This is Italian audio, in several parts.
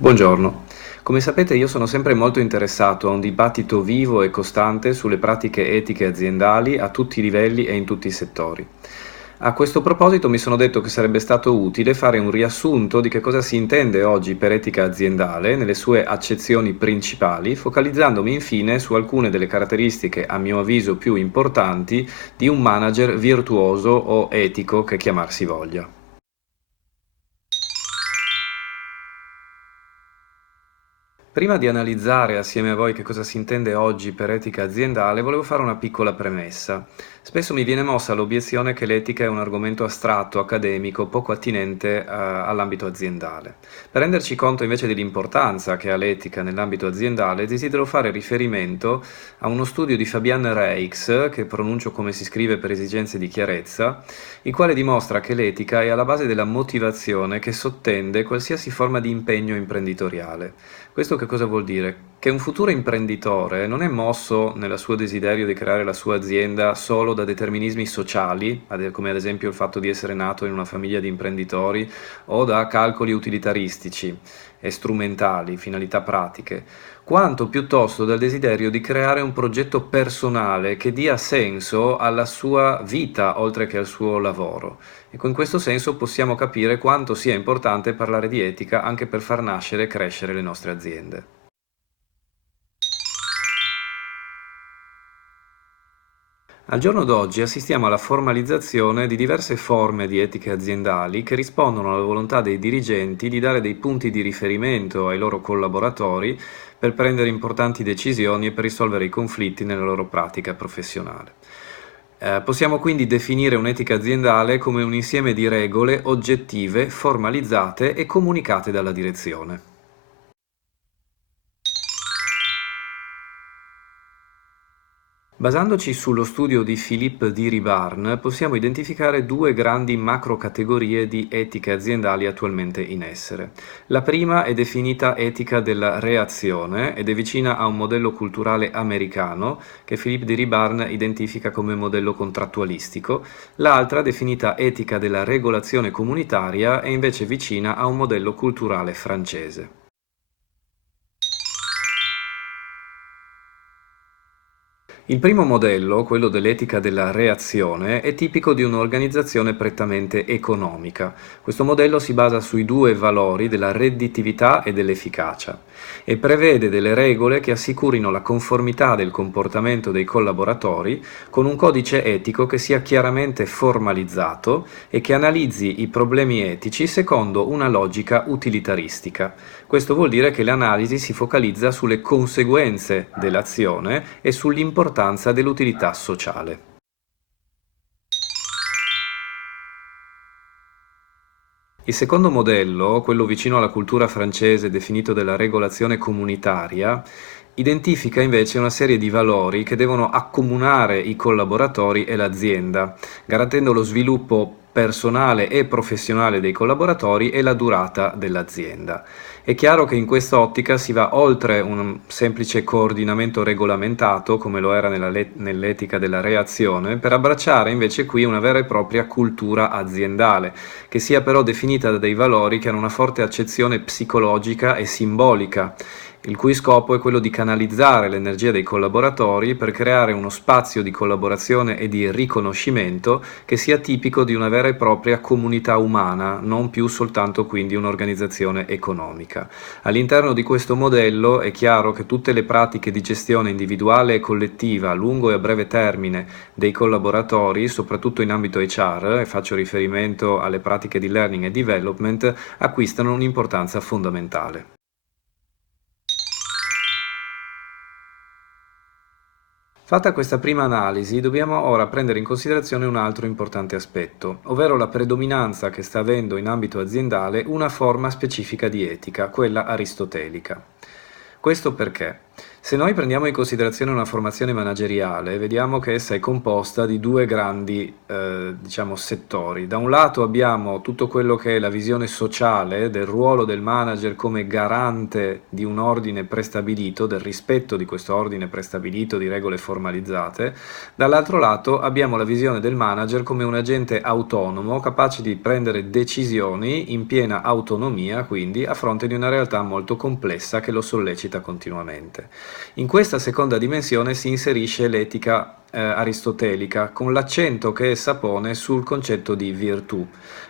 Buongiorno. Come sapete io sono sempre molto interessato a un dibattito vivo e costante sulle pratiche etiche aziendali a tutti i livelli e in tutti i settori. A questo proposito mi sono detto che sarebbe stato utile fare un riassunto di che cosa si intende oggi per etica aziendale nelle sue accezioni principali, focalizzandomi infine su alcune delle caratteristiche a mio avviso più importanti di un manager virtuoso o etico che chiamarsi voglia. Prima di analizzare assieme a voi che cosa si intende oggi per etica aziendale, volevo fare una piccola premessa. Spesso mi viene mossa l'obiezione che l'etica è un argomento astratto, accademico, poco attinente all'ambito aziendale. Per renderci conto invece dell'importanza che ha l'etica nell'ambito aziendale, desidero fare riferimento a uno studio di Fabian Reix, che pronuncio come si scrive per esigenze di chiarezza, il quale dimostra che l'etica è alla base della motivazione che sottende qualsiasi forma di impegno imprenditoriale. Questo che cosa vuol dire? Che un futuro imprenditore non è mosso nel suo desiderio di creare la sua azienda solo da determinismi sociali, come ad esempio il fatto di essere nato in una famiglia di imprenditori, o da calcoli utilitaristici e strumentali, finalità pratiche, quanto piuttosto dal desiderio di creare un progetto personale che dia senso alla sua vita oltre che al suo lavoro. Ecco, in questo senso possiamo capire quanto sia importante parlare di etica anche per far nascere e crescere le nostre aziende. Al giorno d'oggi assistiamo alla formalizzazione di diverse forme di etiche aziendali che rispondono alla volontà dei dirigenti di dare dei punti di riferimento ai loro collaboratori per prendere importanti decisioni e per risolvere i conflitti nella loro pratica professionale. Possiamo quindi definire un'etica aziendale come un insieme di regole oggettive, formalizzate e comunicate dalla direzione. Basandoci sullo studio di Philippe Diribarne, possiamo identificare due grandi macrocategorie di etiche aziendali attualmente in essere. La prima è definita etica della reazione ed è vicina a un modello culturale americano che Philippe Diribarne identifica come modello contrattualistico. L'altra, definita etica della regolazione comunitaria, è invece vicina a un modello culturale francese. Il primo modello, quello dell'etica della reazione, è tipico di un'organizzazione prettamente economica. Questo modello si basa sui due valori della redditività e dell'efficacia e prevede delle regole che assicurino la conformità del comportamento dei collaboratori con un codice etico che sia chiaramente formalizzato e che analizzi i problemi etici secondo una logica utilitaristica. Questo vuol dire che l'analisi si focalizza sulle conseguenze dell'azione e sull'importanza dell'utilità sociale. Il secondo modello, quello vicino alla cultura francese definito della regolazione comunitaria, identifica invece una serie di valori che devono accomunare i collaboratori e l'azienda, garantendo lo sviluppo personale e professionale dei collaboratori e la durata dell'azienda. È chiaro che in quest'ottica si va oltre un semplice coordinamento regolamentato, come lo era nell'etica della reazione, per abbracciare invece qui una vera e propria cultura aziendale, che sia però definita da dei valori che hanno una forte accezione psicologica e simbolica, il cui scopo è quello di canalizzare l'energia dei collaboratori per creare uno spazio di collaborazione e di riconoscimento che sia tipico di una vera e propria comunità umana, non più soltanto quindi un'organizzazione economica. All'interno di questo modello è chiaro che tutte le pratiche di gestione individuale e collettiva a lungo e a breve termine dei collaboratori, soprattutto in ambito HR, e faccio riferimento alle pratiche di learning e development, acquistano un'importanza fondamentale. Fatta questa prima analisi, dobbiamo ora prendere in considerazione un altro importante aspetto, ovvero la predominanza che sta avendo in ambito aziendale una forma specifica di etica, quella aristotelica. Questo perché? Se noi prendiamo in considerazione una formazione manageriale, vediamo che essa è composta di due grandi, diciamo, settori. Da un lato abbiamo tutto quello che è la visione sociale del ruolo del manager come garante di un ordine prestabilito, del rispetto di questo ordine prestabilito, di regole formalizzate. Dall'altro lato abbiamo la visione del manager come un agente autonomo, capace di prendere decisioni in piena autonomia, quindi a fronte di una realtà molto complessa che lo sollecita continuamente. In questa seconda dimensione si inserisce l'etica aristotelica, con l'accento che essa pone sul concetto di virtù.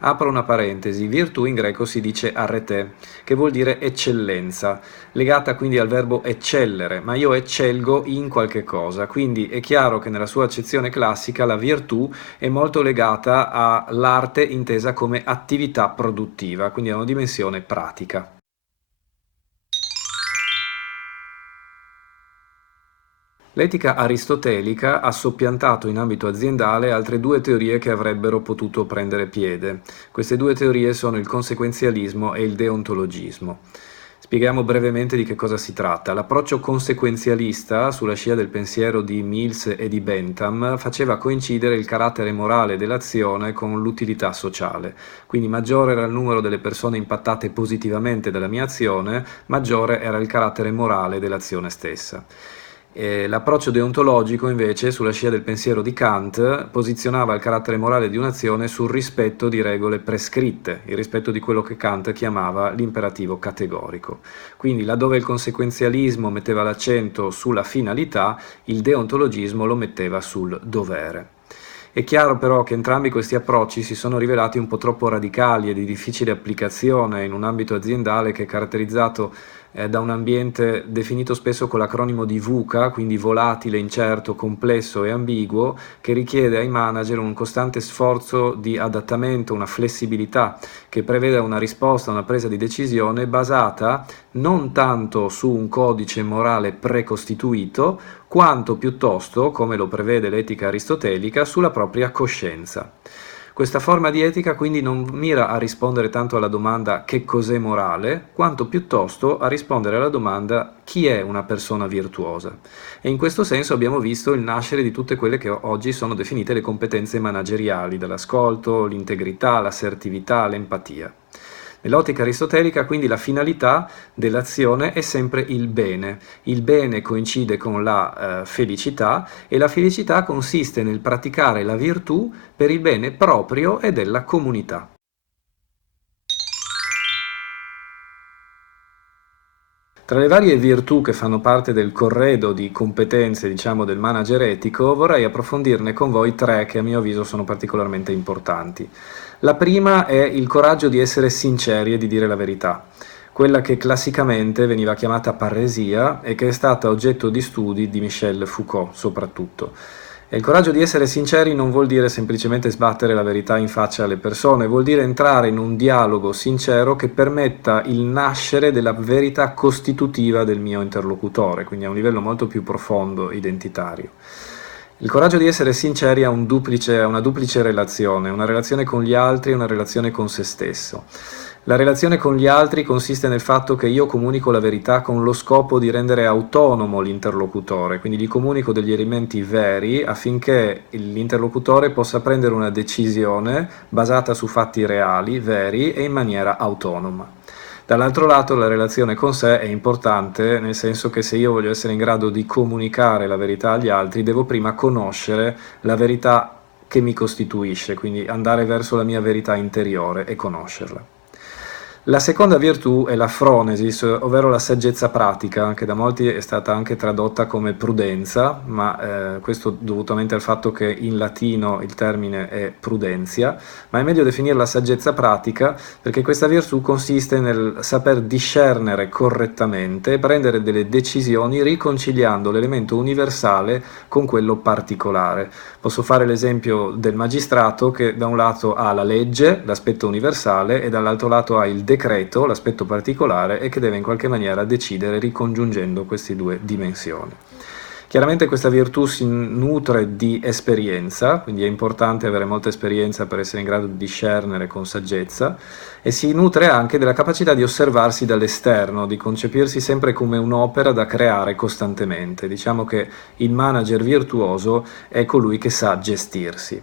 Apro una parentesi, virtù in greco si dice arete, che vuol dire eccellenza, legata quindi al verbo eccellere, ma io eccelgo in qualche cosa, quindi è chiaro che nella sua accezione classica la virtù è molto legata all'arte intesa come attività produttiva, quindi a una dimensione pratica. L'etica aristotelica ha soppiantato in ambito aziendale altre due teorie che avrebbero potuto prendere piede. Queste due teorie sono il conseguenzialismo e il deontologismo. Spieghiamo brevemente di che cosa si tratta. L'approccio conseguenzialista, sulla scia del pensiero di Mills e di Bentham, faceva coincidere il carattere morale dell'azione con l'utilità sociale. Quindi maggiore era il numero delle persone impattate positivamente dalla mia azione, maggiore era il carattere morale dell'azione stessa. L'approccio deontologico, invece, sulla scia del pensiero di Kant, posizionava il carattere morale di un'azione sul rispetto di regole prescritte, il rispetto di quello che Kant chiamava l'imperativo categorico. Quindi, laddove il conseguenzialismo metteva l'accento sulla finalità, il deontologismo lo metteva sul dovere. È chiaro però che entrambi questi approcci si sono rivelati un po' troppo radicali e di difficile applicazione in un ambito aziendale che è caratterizzato da un ambiente definito spesso con l'acronimo di VUCA, quindi volatile, incerto, complesso e ambiguo, che richiede ai manager un costante sforzo di adattamento, una flessibilità che preveda una risposta, una presa di decisione basata non tanto su un codice morale precostituito, quanto piuttosto, come lo prevede l'etica aristotelica, sulla propria coscienza. Questa forma di etica quindi non mira a rispondere tanto alla domanda che cos'è morale, quanto piuttosto a rispondere alla domanda chi è una persona virtuosa. E in questo senso abbiamo visto il nascere di tutte quelle che oggi sono definite le competenze manageriali, dall'ascolto, l'integrità, l'assertività, l'empatia. Nell'ottica aristotelica, quindi, la finalità dell'azione è sempre il bene. Il bene coincide con la felicità e la felicità consiste nel praticare la virtù per il bene proprio e della comunità. Tra le varie virtù che fanno parte del corredo di competenze, diciamo, del manager etico, vorrei approfondirne con voi tre che a mio avviso sono particolarmente importanti. La prima è il coraggio di essere sinceri e di dire la verità, quella che classicamente veniva chiamata parresia e che è stata oggetto di studi di Michel Foucault soprattutto. E il coraggio di essere sinceri non vuol dire semplicemente sbattere la verità in faccia alle persone, vuol dire entrare in un dialogo sincero che permetta il nascere della verità costitutiva del mio interlocutore, quindi a un livello molto più profondo, identitario. Il coraggio di essere sinceri ha una duplice relazione, una relazione con gli altri e una relazione con se stesso. La relazione con gli altri consiste nel fatto che io comunico la verità con lo scopo di rendere autonomo l'interlocutore, quindi gli comunico degli elementi veri affinché l'interlocutore possa prendere una decisione basata su fatti reali, veri e in maniera autonoma. Dall'altro lato la relazione con sé è importante, nel senso che se io voglio essere in grado di comunicare la verità agli altri, devo prima conoscere la verità che mi costituisce, quindi andare verso la mia verità interiore e conoscerla. La seconda virtù è la phronesis, ovvero la saggezza pratica, che da molti è stata anche tradotta come prudenza, ma questo dovutamente al fatto che in latino il termine è prudentia, ma è meglio definirla saggezza pratica perché questa virtù consiste nel saper discernere correttamente e prendere delle decisioni riconciliando l'elemento universale con quello particolare. Posso fare l'esempio del magistrato che da un lato ha la legge, l'aspetto universale, e dall'altro lato ha il decreto, l'aspetto particolare, e che deve in qualche maniera decidere ricongiungendo queste due dimensioni. Chiaramente questa virtù si nutre di esperienza, quindi è importante avere molta esperienza per essere in grado di discernere con saggezza, e si nutre anche della capacità di osservarsi dall'esterno, di concepirsi sempre come un'opera da creare costantemente. Diciamo che il manager virtuoso è colui che sa gestirsi.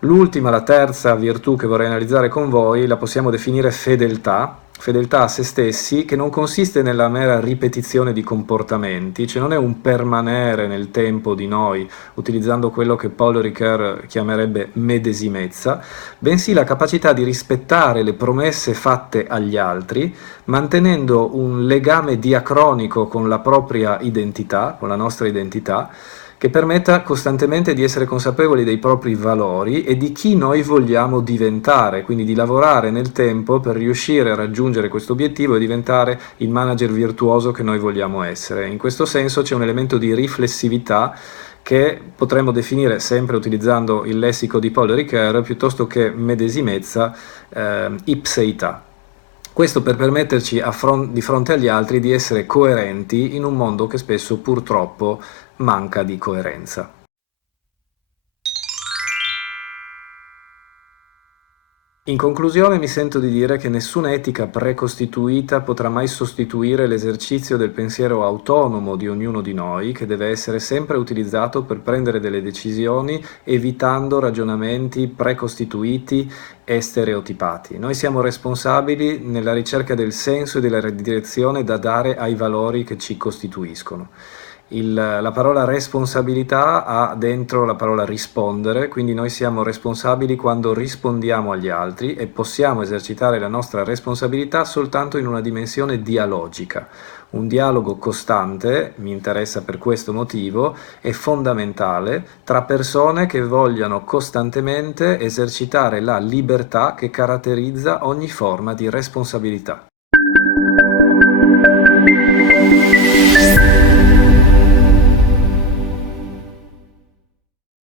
L'ultima, la terza virtù che vorrei analizzare con voi, la possiamo definire fedeltà a se stessi, che non consiste nella mera ripetizione di comportamenti, cioè non è un permanere nel tempo di noi, utilizzando quello che Paul Ricoeur chiamerebbe medesimezza, bensì la capacità di rispettare le promesse fatte agli altri, mantenendo un legame diacronico con la propria identità, con la nostra identità, che permetta costantemente di essere consapevoli dei propri valori e di chi noi vogliamo diventare, quindi di lavorare nel tempo per riuscire a raggiungere questo obiettivo e diventare il manager virtuoso che noi vogliamo essere. In questo senso c'è un elemento di riflessività che potremmo definire, sempre utilizzando il lessico di Paul Ricoeur, piuttosto che medesimezza, ipseità. Questo per permetterci di fronte agli altri di essere coerenti in un mondo che spesso purtroppo manca di coerenza. In conclusione mi sento di dire che nessuna etica precostituita potrà mai sostituire l'esercizio del pensiero autonomo di ognuno di noi, che deve essere sempre utilizzato per prendere delle decisioni evitando ragionamenti precostituiti e stereotipati. Noi siamo responsabili nella ricerca del senso e della direzione da dare ai valori che ci costituiscono. La parola responsabilità ha dentro la parola rispondere, quindi noi siamo responsabili quando rispondiamo agli altri e possiamo esercitare la nostra responsabilità soltanto in una dimensione dialogica. Un dialogo costante, mi interessa per questo motivo, è fondamentale tra persone che vogliano costantemente esercitare la libertà che caratterizza ogni forma di responsabilità.